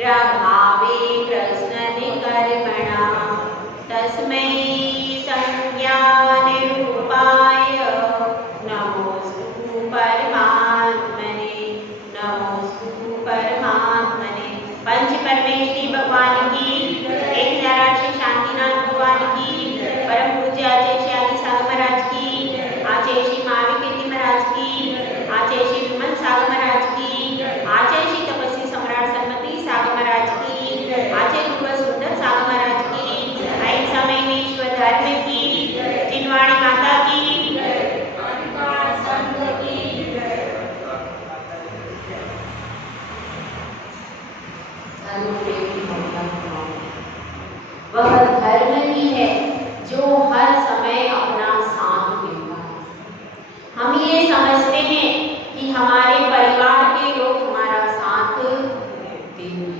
प्रभावे कृष्णनिकर्मणा तस्मै संज्ञानिरूपाय नमोस्तु परमात्मने नमोस्तु परमात्मने। पंच परमेश्वरी भगवान की, एक हजार श्री शांतिनाथ भगवान की, परम पूज्य आचार्य श्री आदि सागर महाराज की, आचार्य श्री महावीर कीर्ति महाराज की, आचार्य श्री विमल सागर महाराज की, आचार्य श्री तपस्वी सम्राट सन्मति सागर महाराज की, आचार्य गुरुवर सुंदर सागर महाराज की, अहिंसा में विश्व धर्म की, चिन्वाणी माता की, वह धर्म ही है जो हर समय अपना साथ देता है। हम ये समझते हैं कि हमारे परिवार के लोग हमारा साथ देंगे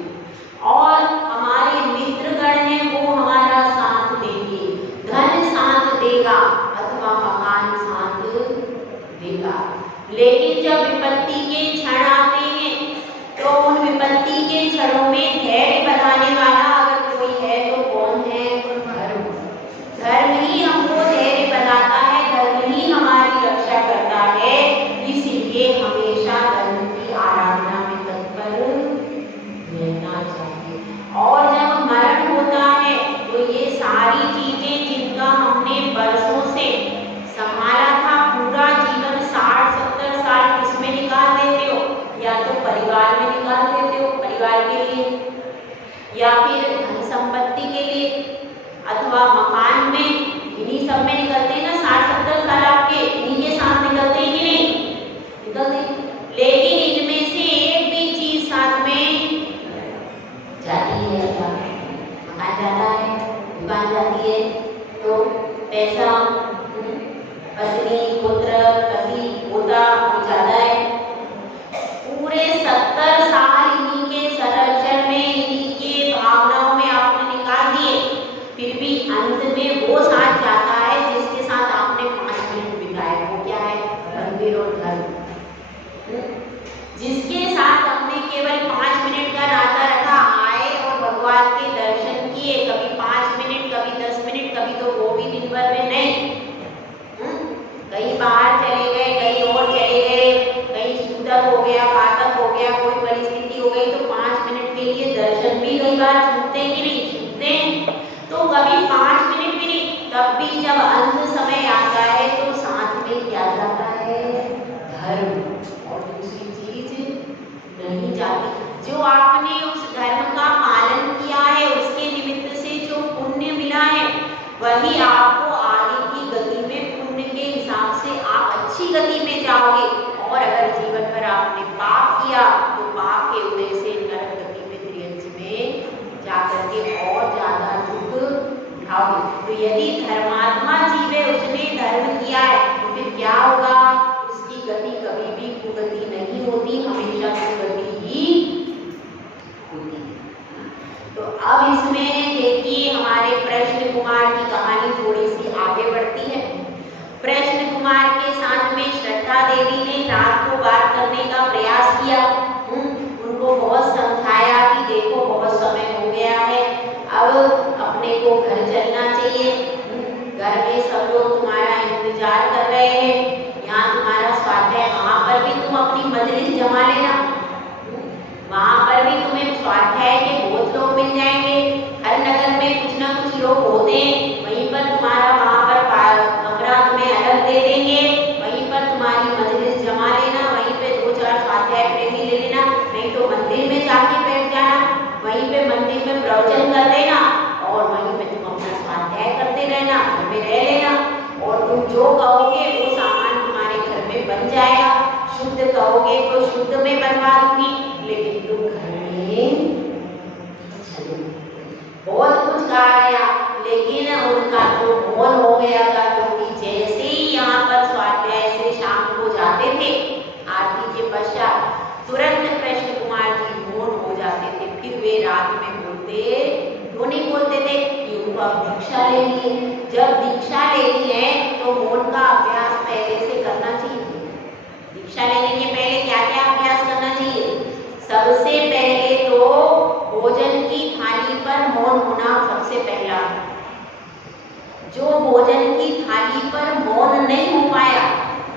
और हमारे मित्रगण हैं वो हमारा साथ देंगे, धन साथ देगा अथवा मकान साथ देगा। लेकिन जब विपत्ति के क्षण आते हैं तो उन विपत्ति के क्षणों में धैर्य बनाने वाला अगर कोई है तो कौन है? धर्म। धर्म ही हमको धैर्य बनाता है, धर्म ही हमारी रक्षा करता है। इसीलिए हमेशा धर्म की आराधना में तत्पर रहना चाहिए। और जब मरण होता है तो ये सारी चीजें जिनका हमने बरसों से संभाला था, पूरा जीवन 60-70 साल किसमें निकाल देते हो? या तो परिवार में निकाल देते हो, परिवार के लिए, या फिर धन संपत्ति के लिए, अथवा मकान में, इन्हीं सब में निकलते हैं ना। 60-70 साल आपके इन्हीं के साथ निकलते हैं कि नहीं? निकलते। लेकिन इनमें से एक भी चीज साथ में जाती है क्या? मकान जाता है, दुकान जाती है, तो पैसा, पत्नी, पुत्र, पति, पोता जाता है। पूरे 70 साल इन्हीं के संरक्षण में, इन्हीं के भावनाओं में आपने निकाल दिए, फिर भी अंत में वो साथ जाता है जिसके साथ आपने 5 मिनट बिताए। वो क्या है? मंदिर और धर्म। जिसके साथ हमने केवल 5 मिनट का नाता रखा, आए और भगवान के दर्शन किए, कभी 5 मिनट, कभी 10 मिनट, कभी तो वो भी दिन भर में नहीं। कहीं बाहर चले गए, कहीं और चले गए, कहीं सूतक हो गया, पातक हो गया, कोई परिस्थिति हो गई तो 5 मिनट के लिए दर्शन भी कई बार छूटते हैं कि नहीं? छूटते हैं। तो कभी 5 मिनट भी नहीं, तब भी जब अंत समय आता है तो साथ में क्या जाता है? धर्म, और दूसरी चीज नहीं जाती। जो आपने उस धर्म का पालन किया है, उसके निमित्त से जो पुण्य मिला है, वही आपको आगे की गति में पुण्य के हिसाब से आप अच्छी गति में जाओगे। और अगर जीवन भर आपने पाप किया तो पाप के उदय से नरक गति में, त्रियंश में जाकर के और ज्यादा दुख उठाओगे। तो यदि धर्मात्मा जीवे, उसने धर्म किया है, तो फिर क्या होगा? उसकी गति कभी भी कुगति नहीं होती, हमेशा सुगति ही होती है। तो अब इसमें देखिए हमारे प्रश्न कुमार की कहानी थोड़ी सी आगे बढ़ती है। प्रश्न कुमार के साथ में श्रद्धा देवी ने रात को बात करने का प्रयास किया, उनको बहुत समझाया कि देखो बहुत समय हो गया है, अब अपने को घर चलना चाहिए, घर में सब लोग तुम्हारा इंतजार कर रहे हैं, यहाँ तुम्हारा स्वाध्याय, वहाँ पर भी तुम अपनी मजलिस जमा लेना, वहाँ पर भी तुम्हें स्वाध्याय के बहुत लोग मिल जाएंगे। हर नगर में कुछ ना कुछ लोग होते हैं, वहीं पर तुम्हारा वहाँ पर कमरा तुम्हें अलग दे देंगे, वहीं पर तुम्हारी मजलिस जमा लेना, वहीं पे 2-4 स्वाध्याय प्रेमी ले लेना, नहीं तो मंदिर में जाके बैठ जाना, वहीं पे मंदिर में प्रवचन कर देना और वहीं पे तुम अपना स्वाध्याय करते रहना, घर में रह लेना, और तुम जो कहोगे वो सामान तुम्हारे घर में बन जाएगा। शुद्ध कहोगे तो शुद्ध में बनवा दूंगी, लेकिन तुम घर में बहुत कुछ कहा गया, लेकिन उनका तो मौन हो गया था, क्योंकि जैसे ही यहाँ पर स्वाध्याय से शाम को जाते थे, आरती के पश्चात तुरंत कृष्ण कुमार जी मौन हो जाते थे। फिर वे रात में बोलते, क्यों नहीं बोलते थे? कि उनको अब दीक्षा लेनी है। जब दीक्षा लेनी है तो मौन का अभ्यास पहले से करना चाहिए। दीक्षा लेने के पहले क्या क्या अभ्यास करना चाहिए? सबसे पहले तो जो भोजन की थाली पर मौन नहीं हो पाया,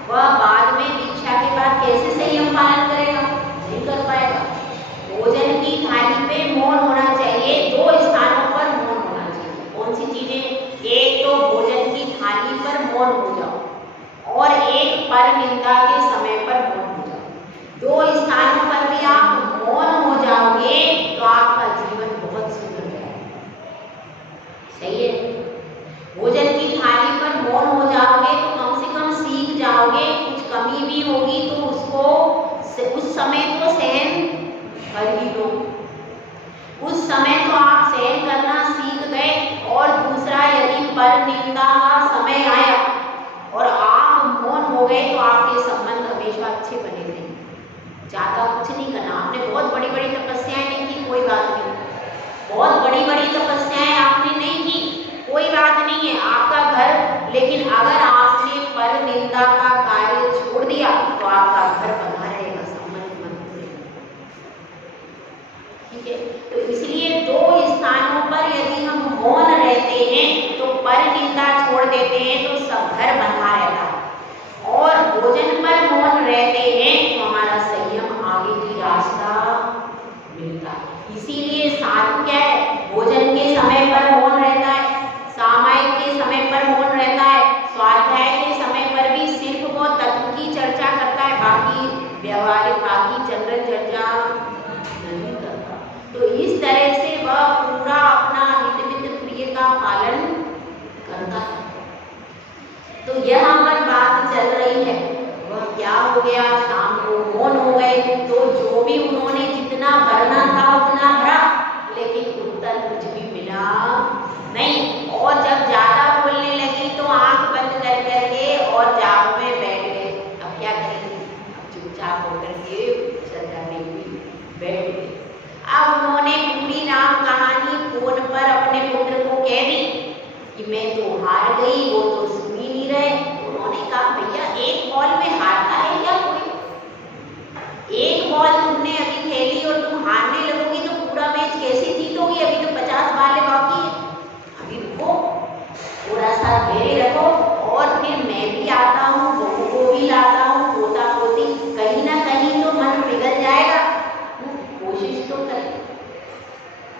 वह बाद में दीक्षा के बाद कैसे संयम पालन करेगा? नहीं कर पाएगा। भोजन की थाली पे मौन होना चाहिए, 2 स्थानों पर मौन होना चाहिए। कौन सी चीजें? एक तो भोजन की थाली पर मौन हो जाओ और एक पर निंदा के समय पर मौन हो जाओ। 2 स्थानों पर भी आप मौन हो जाओगे तो आपका जीवन बहुत सुंदर जाएगा। सही है? भोजन की थाली पर मौन हो जाओगे तो कम से कम सीख जाओगे, कुछ कमी भी होगी तो उसको उस समय तो सहन कर ही लो। उस समय तो आप सहन करना सीख गए। और दूसरा, यदि पर निंदा का समय आया और आप मौन हो गए तो आपके संबंध हमेशा अच्छे बने रहेंगे। ज्यादा कुछ नहीं करना। आपने बहुत बड़ी बड़ी तपस्याएं नहीं की, कोई बात नहीं। बहुत बड़ी बड़ी तपस्याएं आपने नहीं की, कोई बात नहीं है, आपका घर। लेकिन अगर आपने पर निंदा का कार्य छोड़ दिया तो आपका घर बना रहेगा, संबंध बना रहेगा। ठीक है? तो इसलिए 2 स्थानों पर यदि हम मौन रहते हैं तो पर निंदा छोड़ देते हैं तो सब घर बना रहता है। और भोजन पर मौन रहते हैं तो हमारा संयम आगे की रास्ता मिलता है। इसीलिए साधु क्या है? भोजन के समय पर मौन रहता है, सामायिक के समय पर मौन रहता है, स्वाध्याय के समय पर भी सिर्फ वो तत्व की चर्चा करता है, बाकी व्यवहारिक बाकी चंद्र चर्चा नहीं करता। तो इस तरह से वह पूरा अपना हित मित प्रिय का पालन करता है। तो यहाँ पर बात चल रही है, वह क्या हो गया? शाम को मौन हो गए तो जो भी उन्होंने जितना भरना था उतना भरा, लेकिन उत्तर कुछ भी मिला नहीं। और जब ज्यादा बोलने लगी तो आंख बंद कर करके और जाप में बैठ गए। अब क्या करेंगे? अब चुपचाप होकर के श्रद्धा देवी बैठ गए। अब उन्होंने पूरी राम कहानी फोन पर अपने पुत्र को कह दी कि मैं तो हार गई, वो तो सुन ही नहीं रहे। उन्होंने कहा भैया एक बॉल में हारता है क्या कोई? एक बॉल तुमने अभी खेली और तुम हारने लगोगी तो पूरा मैच कैसे जीतोगी? अभी तो 50 बालें बाकी है। अभी रुको, थोड़ा सा धैर्य रखो। और फिर मैं भी आता हूँ, बहू को भी लाता हूँ, पोता पोती, कहीं ना कहीं तो मन पिघल जाएगा। कोशिश तो करें।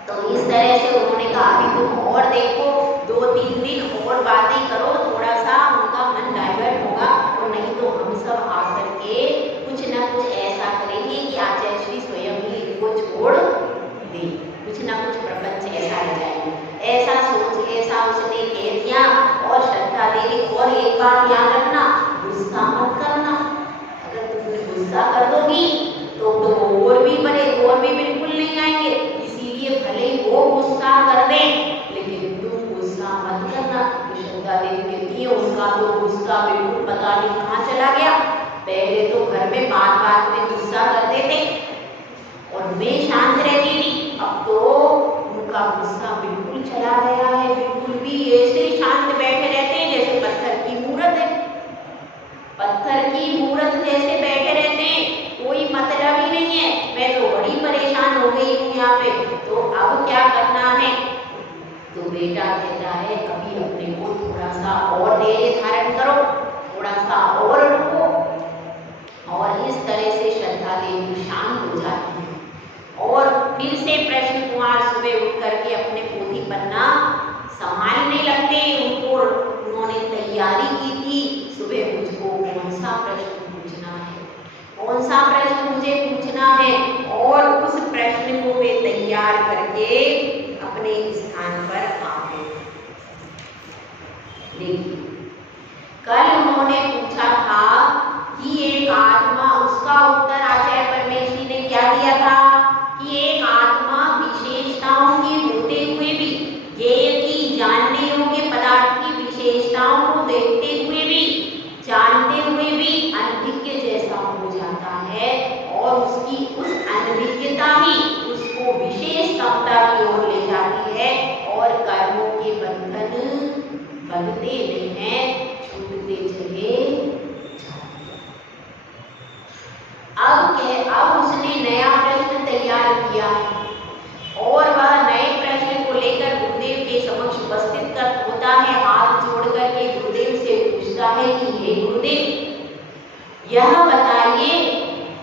तो इस तरह से उन्होंने कहा अभी तुम और देखो, 2-3 दिन और बातें करो, थोड़ा सा उनका मन डाइवर्ट होगा। और नहीं तो हम सब आकर के कुछ ना कुछ ऐसा करेंगे कि आचार्य श्री स्वयं ही इनको छोड़ दे, कुछ ना कुछ प्रपंच ऐसा रह जाएगा। ऐसा सोच, ऐसा उसने कह दिया। और श्रद्धा देवी, और एक बात याद रखना, गुस्सा मत करना। अगर तुमने गुस्सा कर दोगी तो और भी बड़े और भी बिल्कुल नहीं आएंगे। इसीलिए भले ही वो गुस्सा कर दे लेकिन तुम गुस्सा मत करना। श्रद्धा देवी कहती है उनका तो गुस्सा बिल्कुल पता नहीं कहाँ चला गया। पहले तो घर में बात बात में गुस्सा करते थे और मैं शांत रहती थी, अब तो उनका गुस्सा बिल्कुल चला गया है। बिल्कुल भी ऐसे शांत बैठे रहते हैं जैसे पत्थर की मूर्त है। पत्थर की मूर्त जैसे बैठे रहते हैं, कोई मतलब ही नहीं है। मैं तो बड़ी परेशान हो गई हूँ यहाँ पे, तो अब क्या करना है? तो बेटा कहता है अभी अपने को थोड़ा सा और धैर्य धारण करो, थोड़ा सा और रुको। और इस तरह से श्रद्धा देवी शांत हो जाती है। और फिर से प्रश्न कुमार सुबह उठ करके अपने पोथी पन्ना संभालने लगते। उनको उन्होंने तैयारी की थी, सुबह मुझको कौन सा प्रश्न पूछना है, कौन सा प्रश्न मुझे पूछना है। और उस प्रश्न को वे तैयार करके अपने स्थान पर आ गए। देखिए, कल उन्होंने पूछा था कि एक आत्मा, उसका उत्तर आचार्य परमेश्वरी ने क्या दिया था कि एक आत्मा विशेषताओं के होते हुए भी, ज्ञेय की जानने योग्य पदार्थ की विशेषताओं को देखते हुए भी, जानते हुए भी अनभिज्ञ जैसा हो जाता है। और उसकी उस अनभिज्ञता ही उसको विशेष क्षमता की ओर ले जाती है। और कर्मों के बंधन बनते नहीं हैं, छूटते चले जाते हैं। अब उसने नया प्रश्न तैयार किया और वह नए प्रश्न को लेकर गुरुदेव के गुरुदेव यह बताइए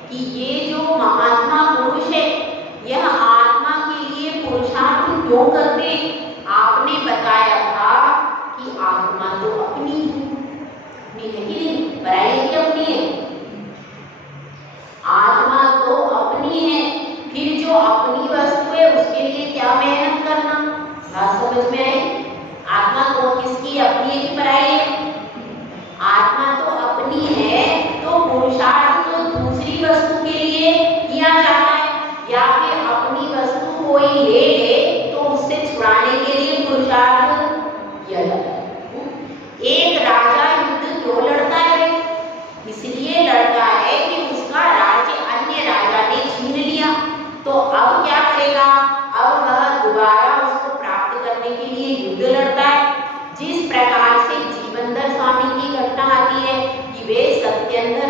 कि ये जो महात्मा पुरुष है यह आत्मा के लिए पुरुषार्थ क्यों करते? आपने बताया था कि आत्मा तो अपनी है कि नहीं, पराई है कि अपनी है? आत्मा तो अपनी है, फिर जो अपनी वस्तु है उसके लिए क्या मेहनत करना? बात समझ में आई? आत्मा तो किसकी अपनी है कि पराई है? आत्मा तो अपनी है, तो पुरुषार्थ तो दूसरी वस्तु के लिए किया जाता है, या फिर अपनी वस्तु कोई ले ले तो उससे छुड़ाने के लिए पुरुषार्थ किया जाता है। एक राजा युद्ध क्यों लड़ता है? इसलिए लड़ता है कि उसका राज्य अन्य राजा ने छीन लिया, तो अब क्या करेगा? अब वह दोबारा उसको प्राप्त करने के लिए युद्ध लड़ता है। जिस प्रकार से जीवनधर स्वामी की घटना आती है कि वे सत्येंद्र,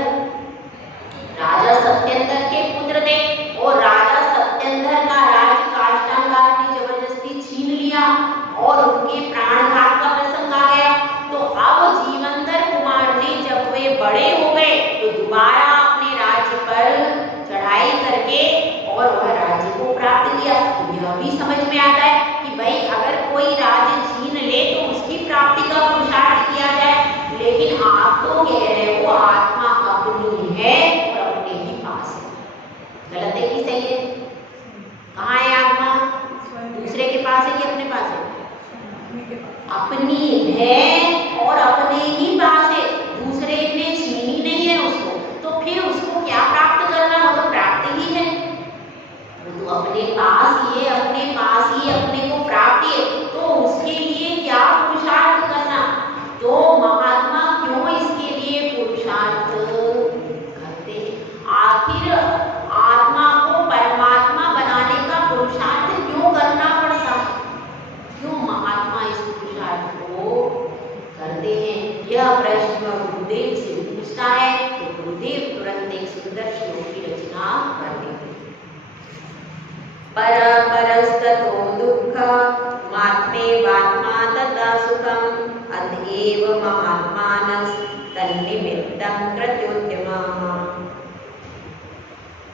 राजा सत्येंद्र के पुत्र थे और राजा सत्येंद्र का राज्य काष्ठांगार ने जबरदस्ती छीन लिया और उनके प्राणघात का प्रसंग आ गया। तो अब जीवनधर कुमार ने जब वे बड़े हो गए तो दोबारा अपने राज्य पर चढ़ाई करके और वह राज्य को प्राप्त किया। तो यह भी समझ में आता है कि भाई अगर कोई राज्य छीन ले तो उसकी प्राप्ति का पुरुषार्थ किया जाए, लेकिन आप तो कह रहे हो आत्मा अपनी है और अपने ही पास है। गलत है कि सही है? कहाँ है आत्मा? दूसरे के पास है कि अपने पास है? अपनी है और अपने ही पास है, दूसरे ने छीनी नहीं है उसको, तो फिर उसको क्या प्राप्त करना? वो तो प्राप्त ही है, वो तो अपने पास ही है, अपने पास ही अपने को प्राप्त है, तो उसके लिए क्या पुरुषार्थ करना? तो महात्मा क्यों इसके लिए पुरुषार्थ करते हैं? आखिर आत्मा को परमात्मा बनाने का पुरुषार्थ क्यों करना पड़ता है? क्यों महात्मा इस पुरुषार्थ को करते हैं? यह प्रश्न गुरुदेव से पूछता है तो गुरुदेव तुरंत एक सुंदर श्लोक की रचना कर देते हैं। परस्ततो दुःख मात्मेवात्मा तथा सुखम् अतएव महात्मानस् तन्निमित्तं कृत्योद्यमः।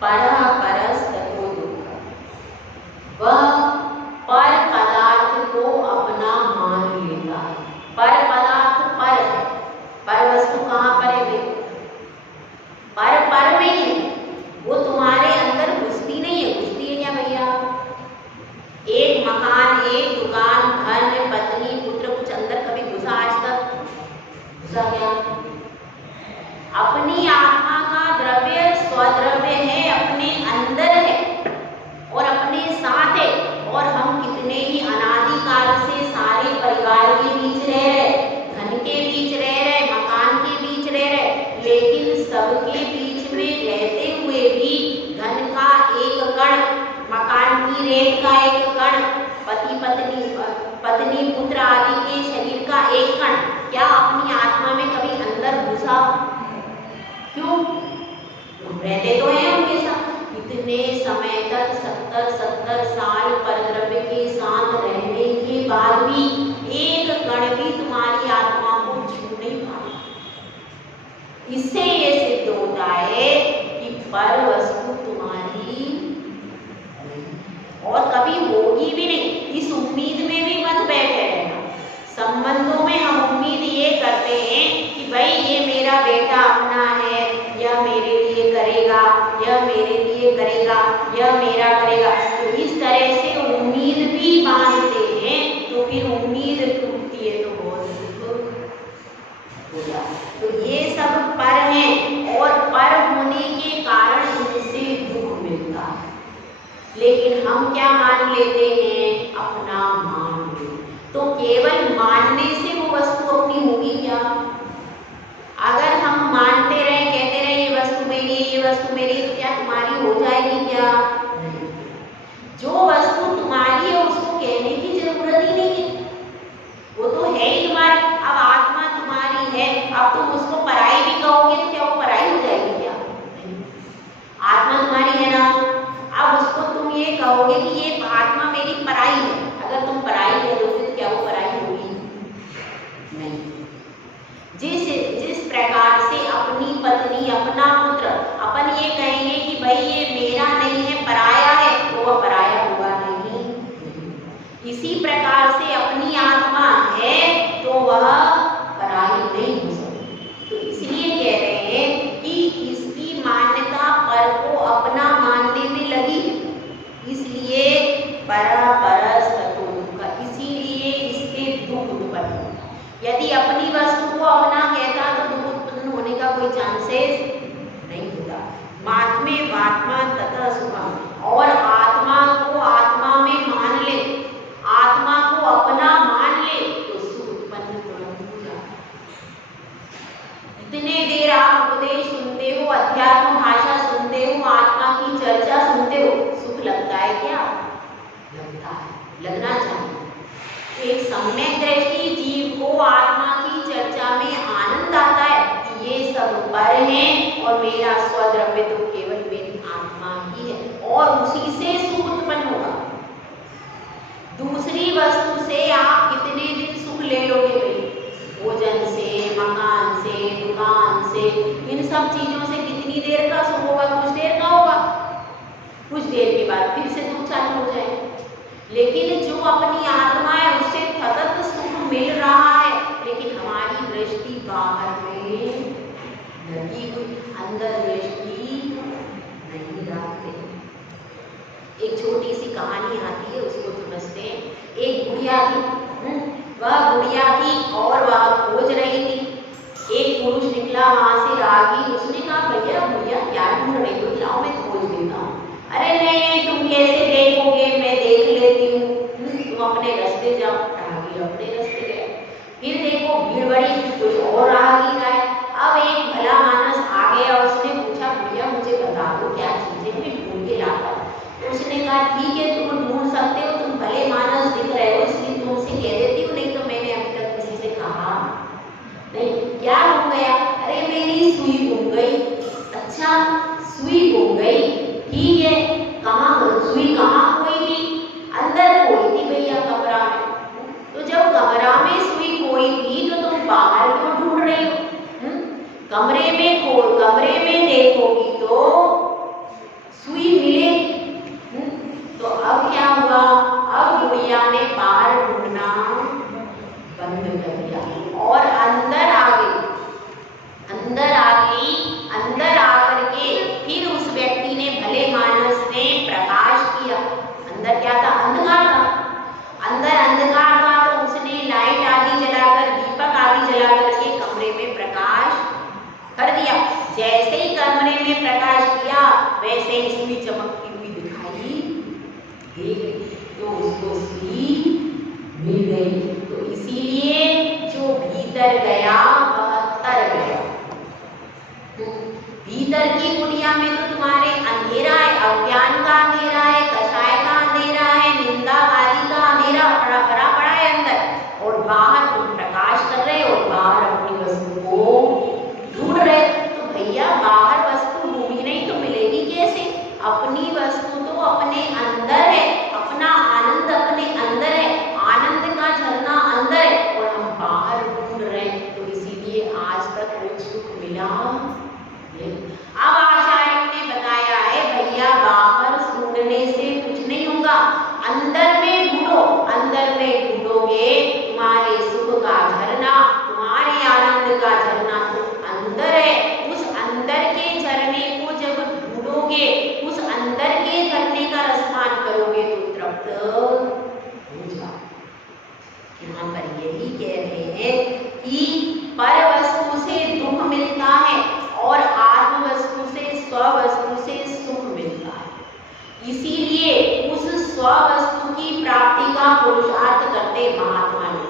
परस्ततो दुःख, वह पर पदार्थ को अपना मान लेता है। पर पदार्थ पर है, पर वस्तु कहाँ पर है? पर में है, वो तुम्हारे अंदर घुसती नहीं है। घुसती है क्या भैया? एक मकान, एक दुकान, घर में पत्नी पुत्र कुछ अंदर कभी घुसा? आज तक घुसा क्या? अपनी आत्मा का द्रव्य स्वद्रव्य है, अपने अंदर है और अपने साथ है, और हम कितने ही अनादिकाल से सारे परिवार के बीच रह रहे, धन के बीच रह रहे, मकान के बीच रह रहे, लेकिन सबके बीच में रहते हुए भी धन का एक कण, मकान की रेत का एक कण, पति पत्नी पुत्र आदि के शरीर का एक कण क्या अपनी आत्मा में कभी अंदर घुसा? क्यों? रहते तो हैं उनके साथ, इतने समय तक 70 साल परद्रव्य के साथ रहने के बाद भी एक कण भी तुम्हारी आत्मा को छू नहीं पाया। इससे ये सिद्ध होता है कि पर वस्तु तुम्हारी और कभी होगी भी नहीं। इस उम्मीद में भी मत बैठे रहना। संबंधों में हम उम्मीद ये करते हैं कि भाई ये मेरा बेटा अपना है, यह मेरे लिए करेगा, यह मेरे लिए करेगा, यह मेरा करेगा, तो इस तरह से उम्मीद भी बांधते हैं, तो फिर उम्मीद टूटती है तो बहुत दुख हो जाता है। तो ये सब पर हैं और पर होने के कारण उनसे दुख मिलता है, लेकिन हम क्या मान लेते हैं? अपना मान लेते। तो केवल मानने से वो वस्तु अपनी होगी क्या? अगर हम मानते रहे, कहते रहे ये वस्तु मेरी, ये वस्तु मेरी, तो क्या तुम्हारी हो जाएगी क्या? नहीं। जो वस्तु तुम्हारी है उसको कहने की जरूरत ही नहीं है, वो तो है ही तुम्हारी। अब आत्मा तुम्हारी है, अब तुम उसको पराई भी कहोगे तो क्या वो पराई हो जाएगी क्या? नहीं। आत्मा तुम्हारी है ना, अब उसको तुम ये कहोगे कि ये आत्मा मेरी पराई है, अगर तुम पराई है तो क्या वो पराई होगी? नहीं। जिस प्रकार से परस्ततो दुःख, इसीलिए इससे दुख उत्पन्न होता है। यदि अपनी वस्तु को अपना कहता तो दुख उत्पन्न होने का कोई चांसेस नहीं होता। मात्मे वात्मा तथा सुखम, और आत्मा को आत्मा में मान ले, आत्मा को अपना मान ले तो सुख उत्पन्न तुरंत हो जाता है। इतने देर आप उपदेश सुनते हो, अध्यात्म भाषा सुनते हो, आत्मा की चर्चा सुनते हो, सुख लगता है क्या? लगता है, लगना चाहिए। एक सम्यक दृष्टि जीव को आत्मा की चर्चा में आनंद आता है कि ये सब पर है और मेरा स्वद्रव्य तो केवल मेरी आत्मा ही है, और उसी से सुख उत्पन्न होगा। दूसरी वस्तु से आप कितने दिन सुख ले लोगे भाई? भोजन से, मकान से, दुकान से, इन सब चीजों से कितनी देर का सुख होगा? कुछ देर का होगा, कुछ देर के बाद फिर से दुख चालू हो जाए। लेकिन जो अपनी आत्मा है उससे सतत सुख मिल रहा है, लेकिन हमारी दृष्टि बाहर में लगी हुई, अंदर दृष्टि नहीं रखते। एक छोटी सी कहानी आती है, उसको समझते हैं। एक गुड़िया थी, वह गुड़िया थी और वह खोज रही थी। एक पुरुष निकला वहां से रागी, उसने कहा भैया गुड़िया क्या ढूंढ रही हो? लाओ मैं खोज देता हूँ। अरे नहीं, तुम कैसे देखोगे, मैं देख लेती हूँ, तुम अपने रास्ते जाओ। रागी अपने रास्ते गए। फिर देखो भीड़ बड़ी, कुछ और राहगीर आए। अब एक भला मानस आ गया, उसने पूछा भैया मुझे बता दो क्या चीजें मैं ढूंढ के लाता हूँ। उसने कहा ठीक है तुम ढूंढ सकते हो, तुम भले मानस दिख रहे हो इसलिए तुमसे कह देती हूँ, नहीं तो मैंने अभी तक किसी से कहा नहीं। क्या हो गया? अरे मेरी सुई गुम गई। अच्छा सुई गुम गई, ठीक है, कहाँ सुई कहाँ खोई थी? अंदर खोई थी भैया, कमरा में। तो जब कमरा में सुई खोई थी तो तुम बाहर क्यों ढूंढ रही हो? कमरे में देखोगी तो सुई मिलेगी। तो अब क्या हुआ? अब गुड़िया ने बाहर ढूंढना बंद कर दिया और अंदर आ गई। अंदर आकर के फिर उस व्यक्ति ने, भले मानस ने प्रकाश किया। अंदर क्या था? अंधकार था। अंधकार था तो उसने लाइट आदि जलाकर, दीपक आदि जलाकर के कमरे में प्रकाश कर दिया। जैसे ही कमरे में प्रकाश किया वैसे ही सुई चमकती हुई दिखाई दे गई, तो उसको सुई मिल गई। तो इसीलिए जो भीतर गया वह तर गया। भीतर की कुटिया में तो तुम्हारे अंधेरा है, अज्ञान का अंधेरा है, कषाय का अंधेरा है, निंदा आदि का अंधेरा भरा पड़ा है अंदर, और बाहर तुम प्रकाश कर रहे हो और बाहर अपनी वस्तु को ढूंढ रहे। तो भैया बाहर वस्तु ढूंढी नहीं तो मिलेगी कैसे? अपनी वस्तु तो अपने अंदर है, अपना आनंद अपने अंदर है, आनंद का झरना अंदर है, और हम बाहर ढूंढ रहे हैं। तो इसीलिए आज तक कुछ सुख मिला। अब आचार्यों ने बताया है भैया बाहर ढूंढने से कुछ नहीं होगा, अंदर में ढूंढो। अंदर में ढूंढोगे तुम्हारे सुख का झरना, तुम्हारे आनंद का झरना तो अंदर है। उस अंदर के झरने को जब ढूंढोगे, उस अंदर के झरने का रसपान करोगे तो तृप्त हो जाओ। यहाँ पर यही कह रहे हैं कि पर वस्तु से दुख मिलता है और आत्म वस्तु से, स्व वस्तु से सुख मिलता है। इसीलिए उस स्व वस्तु की प्राप्ति का पुरुषार्थ करते महात्मा लोग।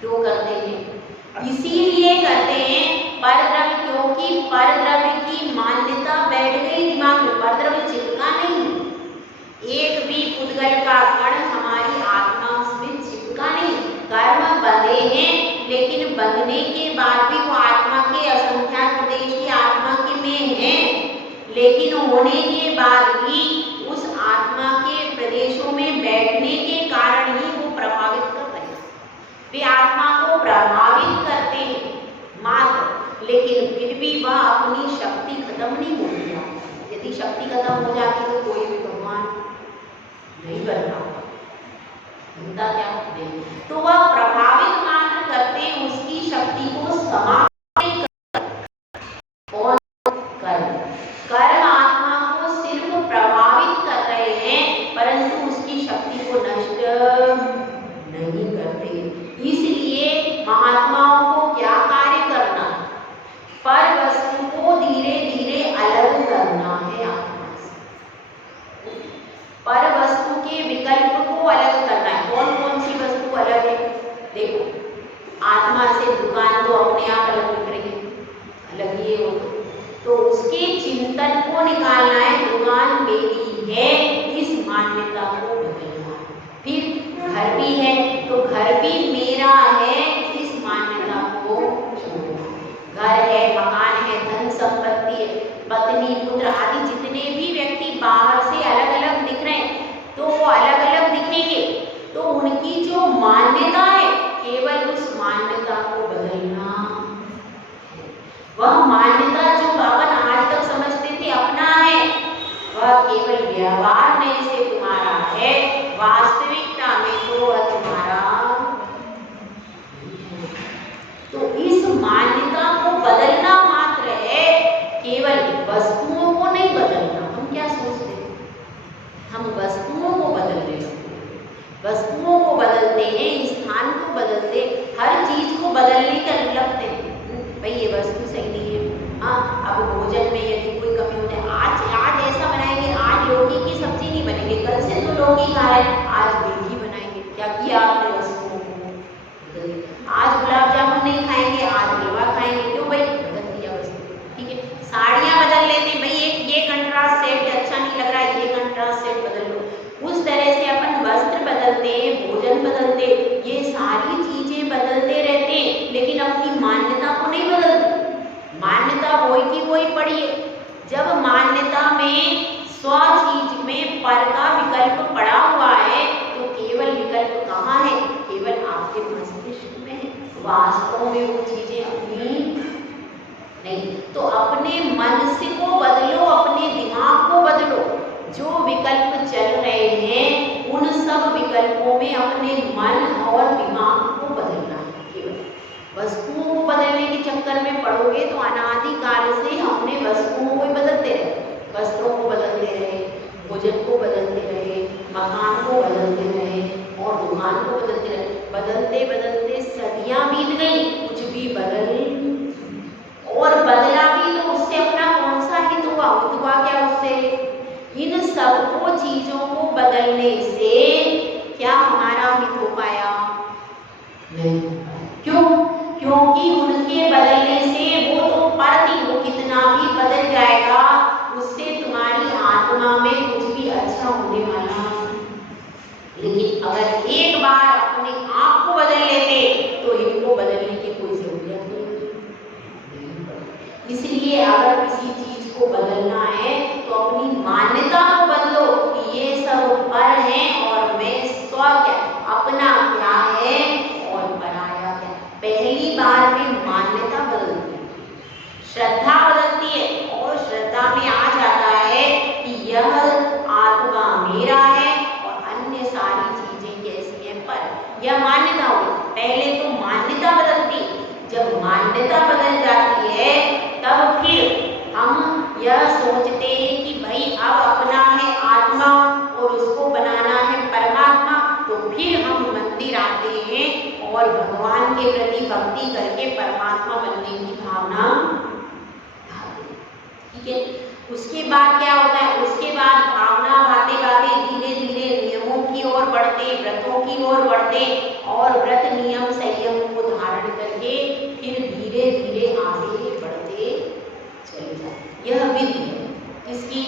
क्यों करते हैं? इसीलिए करते हैं परद्रव्य, क्योंकि परद्रव्य की मान्यता बैठ गई दिमाग में। परद्रव्य चिपका नहीं, एक भी पुद्गल का कण हमारी आत्मा में चिपका नहीं। कर्म बंधे हैं, लेकिन बंधने के बाद भी वो आत्मा के असंख्यात प्रदेश की आत्मा के में है, लेकिन होने के बाद भी उस आत्मा के प्रदेशों में बैठने के कारण ही वो प्रभावित कर रहे हैं। वे आत्मा को प्रभावित करते हैं मात्र, लेकिन फिर भी वह अपनी शक्ति खत्म नहीं होती। यदि शक्ति खत्म हो जाती तो कोई भी भगवान नहीं बन पाता। क्या नहीं, तो वह प्रभावित मात्र करते, उसकी शक्ति को समाप्त नहीं कौन कर्म। कर्म आत्मा को सिर्फ प्रभावित कर रहे हैं, परंतु घर भी है तो घर भी मेरा है, इस मान्यता को छोड़ना। घर है, मकान है, धन संपत्ति है, पत्नी पुत्र आदि जितने भी व्यक्ति बाहर से अलग अलग दिख रहे हैं तो वो अलग अलग दिखेंगे, तो उनकी जो मान्यता है केवल उस मान्यता को बदलना। वह मान्यता जो अपन आज तक समझते थे अपना है, वह केवल व्यवहार में से तुम्हारा है, वास्तविकता में तो वह तुम्हारा। तो इस मान्यता को बदलना मात्र है, केवल वस्तुओं को नहीं बदलना। हम क्या सोचते हैं, हम वस्तुओं को बदल रहे हैं, वस्तुओं को बदलते हैं, स्थान को बदलते, हर चीज को बदलने का लगते हैं। भाई ये वस्तु सही नहीं है, हाँ अब भोजन में यदि कोई कमी हो जाए, आज ऐसा बनाएंगे, आज लौकी की सब्जी नहीं बनेगी, कल से तो लौकी खा रहे हैं, आज भिंडी बनाएंगे। क्या किया आपने, वस्तुओं को बदल दिया। आज गुलाब जामुन नहीं खाएंगे, आज हलवा खाएंगे, क्यों भाई, बदल दिया वस्तु। ठीक है, साड़ियाँ बदल लेते भाई, ये कंट्रास्ट सेट अच्छा नहीं लग रहा है, ये कंट्रास्ट सेट बदल लो। उस तरह से अपन वस्त्र बदलते, भोजन बदलते, ये सारी चीजें बदलते रहते हैं, लेकिन अपनी मान्यता को नहीं बदलते। मान्यता वही की वही पड़ी है। जब मान्यता में स्व चीज में पर का विकल्प पड़ा हुआ है तो केवल विकल्प कहाँ है, केवल आपके मस्तिष्क में है, वास्तव में वो चीजें अपनी नहीं। तो अपने मन से को बदलो, अपने दिमाग को बदलो। जो विकल्प चल रहे हैं उन सब विकल्पों में अपने मन और दिमाग को बदलना है। केवल वस्तुओं को बदलने के चक्कर में पड़ोगे तो अनादिकाल से हमने वस्तुओं को ही बदलते रहे, वस्त्रों को बदलते रहे, भोजन को बदलते रहे, मकान को बदलते रहे और दुकान को बदलते रहे। बदलते बदलते सदियां बीत गई, कुछ भी बदल और बदला भी तो उससे अपना कौन सा हित हुआ, हुआ क्या उससे। इन सबको चीजों को बदलने से क्या हमारा हित हो पाया, नहीं। क्यों, क्योंकि उनके बदलने से वो तो पर थी, वो कितना भी बदल जाएगा उससे तुम्हारी आत्मा में कुछ भी अच्छा होने वाला। लेकिन अगर एक बार अपने आप को बदल लेते तो इनको बदलने की कोई जरूरत नहीं। इसलिए अगर किसी चीज को बदलना है तो अपनी मान्यता को बदलो कि ये सब पर है और मैं स्व क्या, अपना क्या है और पराया क्या। पहली बार में मान्यता बदलती है, श्रद्धा बदलती है और श्रद्धा में आ जाता है कि यह आत्मा मेरा है और अन्य सारी चीजें कैसी हैं पर। यह मान्यता हुई, पहले तो मान्यता बदलती, जब मान्यता बदल जाती है तब फिर हम यह सोचते हैं कि भाई अब अपना है आत्मा और उसको बनाना है परमात्मा, तो फिर हम मंदिर आते हैं और भगवान के प्रति भक्ति करके परमात्मा बनने की भावना। ठीक है, उसके बाद क्या होता है, उसके बाद भावना भाते भाते धीरे धीरे नियमों की ओर बढ़ते, व्रतों की ओर बढ़ते और व्रत नियम संयम को धारण करके फिर धीरे धीरे आगे बढ़ते चले जाते। यह विधि है इसकी,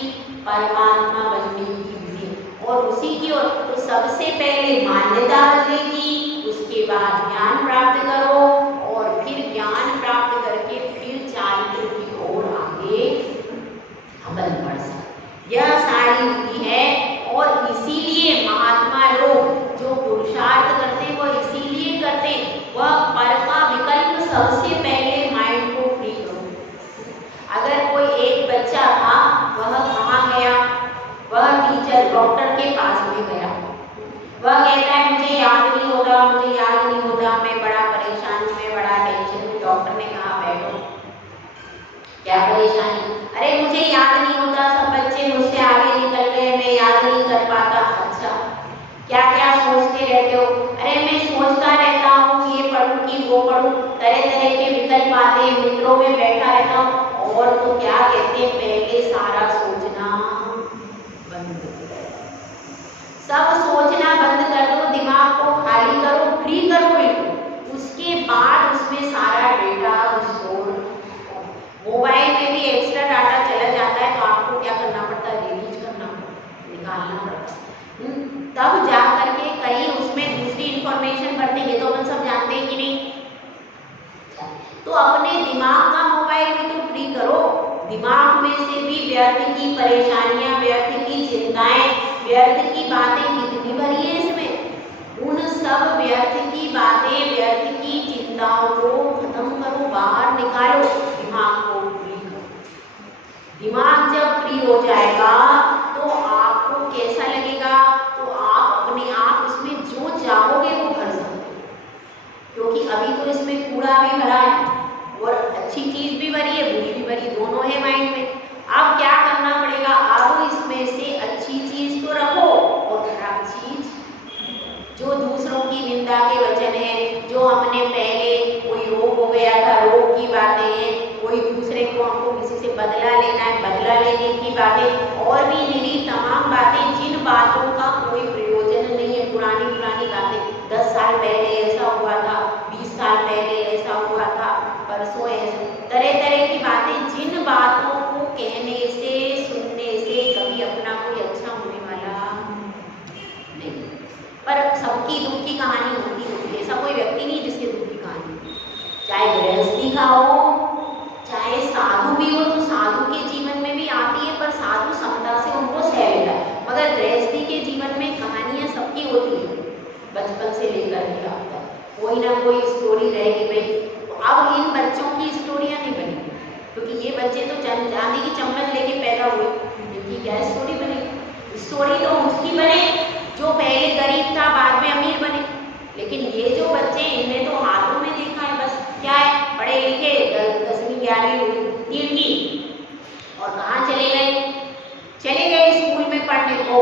परमात्मा बनने की विधि, और उसी की ओर तो सबसे पहले मान्यता बदलेगी, उसके बाद ज्ञान प्राप्त करो और फिर ज्ञान प्राप्त करके फिर चारित्र की ओर आगे अपन बढ़ सकते। यह सारी विधि है और इसीलिए महात्मा लोग जो पुरुषार्थ करते हैं वह इसीलिए करते हैं, वह पर का विकल्प सबसे पहले माइंड को फ्री करो। अगर कोई एक बच्चा था, वह कहाँ गया, वह टीचर डॉक्टर के पास में गया, वह कहता है मुझे याद नहीं होता, मुझे याद नहीं होता, मैं बड़ा परेशान हूँ, मैं बड़ा टेंशन हूँ। डॉक्टर ने कहा बैठो, क्या परेशानी, अरे मुझे याद नहीं होता, सब बच्चे मुझसे आगे निकल गए, मैं याद नहीं कर पाता। अच्छा, क्या क्या सोचते रहते हो, अरे मैं सोचता रहता हूँ ये पढ़ूँ कि वो पढ़ूँ, तरह तरह के विकल्प आते हैं, मित्रों में बैठा रहता हूँ। और तो क्या कहते हैं, पहले सारा सोचना बंद कर दो, सब सोचना बंद कर दो, दिमाग को खाली करो, फ्री करो बिल्कुल। उसके बाद उसमें सारा डेटा स्टोर। मोबाइल में भी एक्स्ट्रा डाटा चला जाता है तो आपको क्या करना पड़ता है, रिलीज करना पड़ता है, निकालना पड़ता है, तब जा करके कहीं उसमें ये तो अपन सब जानते हैं कि नहीं। तो अपने दिमाग का मोबाइल में तो फ्री करो, दिमाग में से भी व्यर्थ की परेशानियां, व्यर्थ की चिंताएं, व्यर्थ की बातें कितनी भरी है इसमें। उन सब व्यर्थ की बातें, व्यर्थ की चिंताओं को खत्म करो, बाहर निकालो, दिमाग को फ्री करो। दिमाग जब फ्री हो जाएगा तो आपको कैसा लगेगा, तो आप अपने आप इसमें जो चाहोगे वो कर सकते हो, क्योंकि अभी तो इसमें कूड़ा भी भरा है और अच्छी चीज भी भरी है, बुरी भी भरी, दोनों है माइंड में। अब क्या करना पड़ेगा, अब इसमें से अच्छी चीज तो रखो और खराब चीज, जो दूसरों की निंदा के वचन है, जो हमने पहले कोई रोग हो गया था, रोग की बातें हैं, कोई दूसरे को हमको किसी से बदला लेना है, बदला लेने की बातें, और भी निरी तमाम बातें, जिन बातों का कोई प्रयोजन नहीं है, पुरानी पुरानी बातें, 10 साल पहले ऐसा हुआ था, 20 साल पहले ऐसा हुआ था, परसों ऐसा, तरह तरह की बातें, जिन बातों को कहने से, सुनने से कभी अपना कोई अच्छा होने वाला नहीं। पर सबकी दुख की कहानी होती है, ऐसा कोई व्यक्ति नहीं जिसके दुख की कहानी, चाहे गृहस्थी का हो, चाहे साधु भी हो, तो साधु के जीवन में भी आती है, पर साधु समता से उनको सह लेता है, मगर गृहस्थी के जीवन में कहानियां सबकी होती है, बचपन से लेकर के अब तक कोई ना कोई स्टोरी रहेगी भाई। तो अब इन बच्चों की स्टोरियां नहीं बनी, क्योंकि ये बच्चे तो चांदी की चम्मच लेके पैदा हुए, इनकी क्या स्टोरी बनेगी। स्टोरी तो उसकी बने जो पहले गरीब था, बाद में अमीर बने, लेकिन ये जो बच्चे, इनने तो हाथों में देखा है बस, क्या है, पढ़े लिखे 10वीं 11वीं तीन की, और कहाँ चले गए स्कूल में पढ़ने को,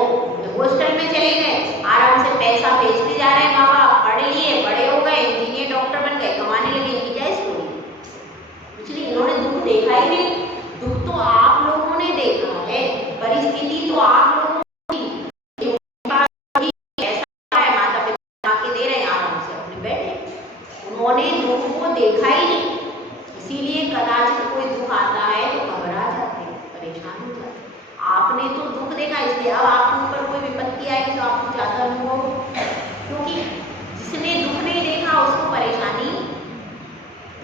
हॉस्टल में चले गए, आराम से पैसा भेजते जा रहे हैं माँ बाप, पढ़ लिए, बड़े हो गए, इंजीनियर डॉक्टर बन गए, कमाने लगे, इनकी क्या स्टोरी। इसलिए इन्होंने दुख देखा ही नहीं, दुख तो आप लोगों ने देखा है, परिस्थिति तो आप लोगों उन्होंने दुख को देखा ही नहीं, इसीलिए कदाचित कोई दुख आता है तो घबरा जाते हैं, परेशान हो जाते हैं। आपने तो दुख देखा, इसलिए अब आपके ऊपर कोई विपत्ति आएगी तो आपको ज्यादा अनुभव, क्योंकि जिसने दुख नहीं देखा उसको परेशानी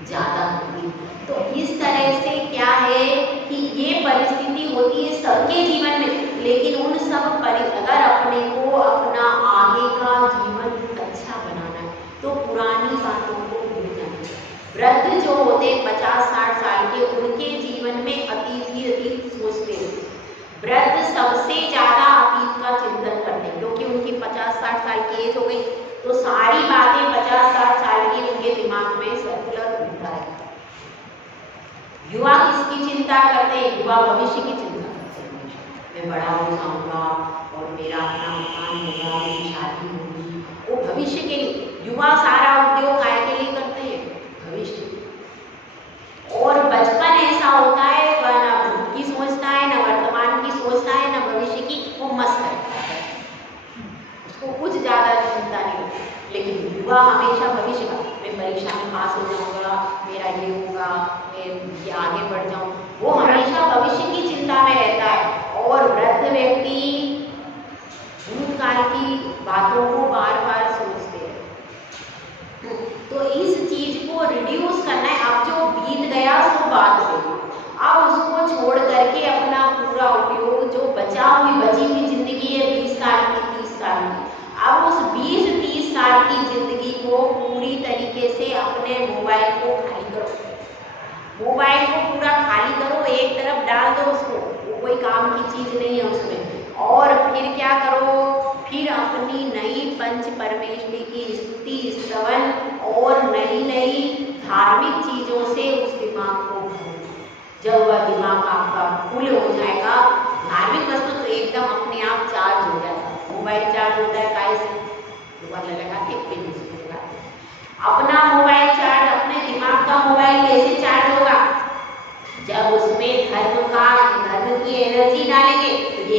ज्यादा होगी। तो इस तरह से क्या है कि ये परिस्थिति होती है सबके जीवन में, लेकिन उन सब अगर अपने को अपना आगे का जीवन अच्छा बनाना है तो पुरानी बातों को भूल जाना है। वृद्ध जो होते 50-60 साल के, उनके जीवन में अतीत ही अतीत सोचते हैं। वृद्ध सबसे ज्यादा अतीत का चिंतन करते हैं, क्योंकि उनकी 50-60 साल की एज हो गई, तो सारी बातें 50-60 साल की उनके दिमाग में सर्कुलर घूमता है। युवा किसकी चिंता करते हैं, युवा भविष्य की चिंता करते हैं, मैं बड़ा हो जाऊंगा और मेरा अपना मकान होगा, मेरी शादी होगी, वो भविष्य के लिए। युवा सारा उद्योग काय के लिए करते हैं, भविष्य। और बचपन ऐसा होता है, वह ना भूत की सोचता है, ना वर्तमान की सोचता है, ना भविष्य की, वो मस्त रहता है, उसको कुछ ज्यादा चिंता नहीं होती। लेकिन युवा हमेशा भविष्य का, मैं परीक्षा में पास हो जाऊंगा, मेरा ये होगा, मैं ये आगे बढ़ जाऊं, वो हमेशा भविष्य की चिंता में रहता है। और वृद्ध व्यक्ति भूतकाल की बातों को बार बार सोचते हैं। तो इस चीज को रिड्यूस करना है। अब जो बीत गया सो बात हो गई, अब उसको छोड़ करके अपना पूरा उपयोग, जो बची हुई जिंदगी है 20 साल की, 30 साल की, अब उस 20-30 साल की जिंदगी को पूरी तरीके से अपने मोबाइल को खाली करो, मोबाइल को पूरा खाली करो, एक तरफ डाल दो उसको, वो कोई काम की चीज नहीं है उसमें। और फिर क्या करो, फिर अपनी नई पंच परमेश्वरी की स्तुति स्तवन और नई नई धार्मिक चीजों से उस दिमाग को भरो। जब वह दिमाग आपका फुल हो जाएगा, धार्मिक वस्तु तो एकदम अपने आप चार्ज हो जाएगा। मोबाइल चार्ज होता है काय से, दुकान लगा के पिन लगा, अपना मोबाइल चार्ज, अपने दिमाग का मोबाइल कैसे चार्ज होगा, जब उसमें धर्म की एनर्जी डालेंगे तो ये